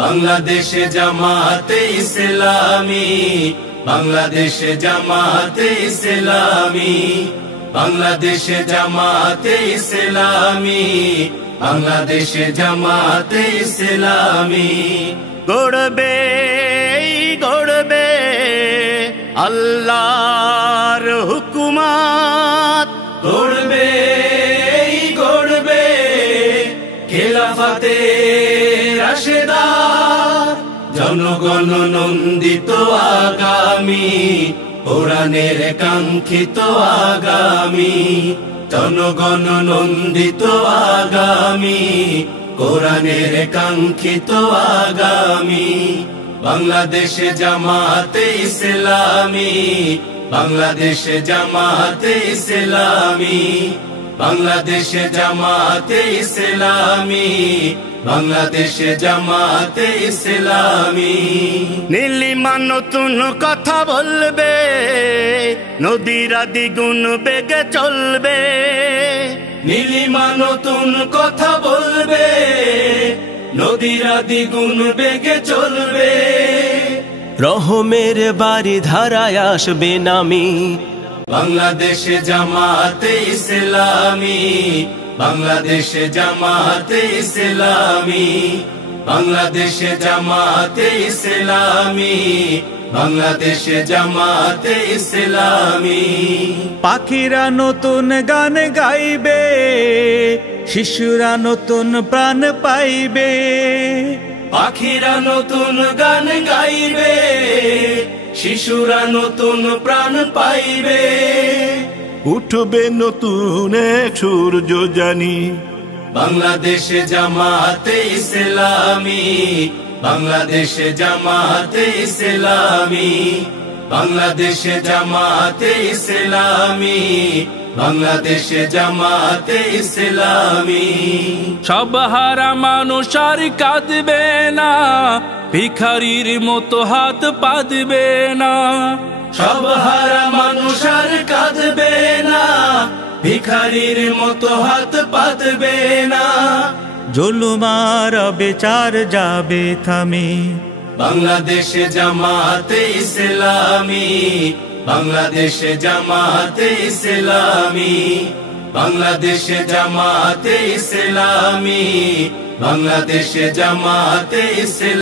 বাংলাদেশে জামাতে ইসলামী, বাংলাদেশে জামাতে ইসলামী, বাংলাদেশে জামাতে ইসলামী, বাংলাদেশে জামাতে ইসলামী। গড়বে গড়বে আল্লাহর হুকুমত, গড়বে গড়বে খেলাফতে রাশেদা, জনগণ নন্দিত আগামী, কোরআনের কাঙ্ক্ষিত আগামী, জনগণ নন্দিত আগামী, কোরআনের কাঙ্ক্ষিত আগামী। বাংলাদেশে জামাতে ইসলামী, বাংলাদেশে জামাতে ইসলামী, বাংলাদেশে জামাতে ইসলামী, বাংলাদেশে জামাতে ইসলামী। নীলিমা নতুন কথা বলবে, নদীরা দ্বিগুণ বেগে চলবে। নীলিমা নতুন কথা বলবে, নদীরা দ্বিগুণ বেগে চলবে। রহমের বাড়ি ধারায় আসবে নামি, বাংলাদেশে জামাতে ইসলামী, বাংলাদেশে জামাতে ইসলামী, বাংলাদেশে জামাতে ইসলামী, বাংলাদেশে জামাতে ইসলামী। পাখিরা নতুন গান গাইবে, শিশুরা নতুন প্রাণ পাইবে। পাখিরা নতুন গান গাইবে, শিশুরা নতুন প্রাণ পাইবে। উঠবে নতুন এক সূর্য জানি, বাংলাদেশে জামাতে ইসলামী, বাংলাদেশে জামাতে ইসলামী, বাংলাদেশে জামাতে ইসলামী, বাংলাদেশে জামাতে ইসলামী। সব হারা মানুষ আর কাঁদবে না, ভিখারির মতো হাত পাতবে না। সব হারা মানুষ আর কাঁদবে না, ভিখারির মতো হাত পাতবে না। জুলুমার বিচার যাবে থামে, বাংলাদেশে জামাতে ইসলামী, বাংলাদেশে জামাতে ইসলামী, বাংলাদেশে জামাতে ইসলামী, বাংলাদেশে জামাতে ইসলামী।